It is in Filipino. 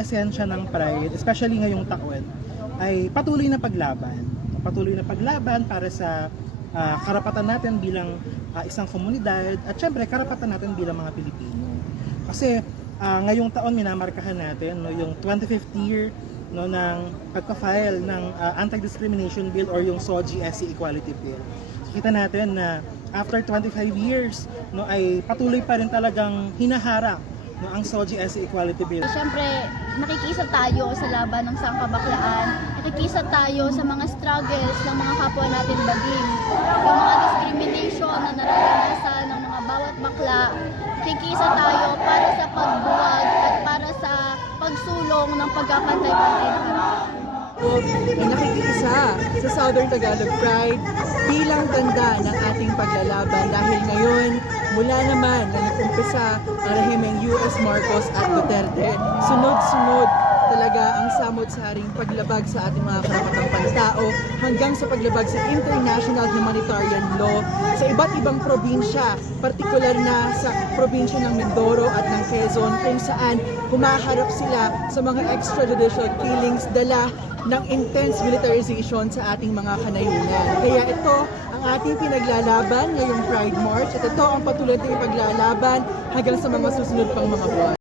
esensya ng Pride, especially ngayong taon, ay patuloy na paglaban. Patuloy na paglaban para sa karapatan natin bilang isang komunidad at syempre karapatan natin bilang mga Pilipino. Kasi ngayong taon minamarkahan natin no, yung 25th year no, ng pagka-file ng Anti-Discrimination Bill or yung SOGI Equality Bill. So, kita natin na after 25 years no, ay patuloy pa rin talagang hinaharap no, ang SOGI Equality Bill. Siyempre, nakikisa tayo sa laban ng sangkabaklaan, nakikisa tayo sa mga struggles ng mga kapwa natin bagim, yung mga discrimination na nararanasan ng mga bawat bakla, nakikisa tayo para sa pagbuwag at para sa pagsulong ng pagkapantay-pantay na karapatan. Ay nakikiisa sa Southern Tagalog Pride bilang tanda ng ating paglalaban dahil ngayon mula naman na nag-umpisa ang rehimeng US Marcos at Duterte, sunod-sunod talaga ang samot-saring paglabag sa ating mga karapatang pantao hanggang sa paglabag sa international humanitarian law sa iba't ibang probinsya, partikular na sa probinsya ng Mindoro at ng Quezon kung saan humaharap sila sa mga extrajudicial killings dala ng intense militarization sa ating mga kanayunan. Kaya ito ang ating pinaglalaban ngayong Pride March at ito ang patuloy nating paglalaban hanggang sa mga susunod pang mga buwan.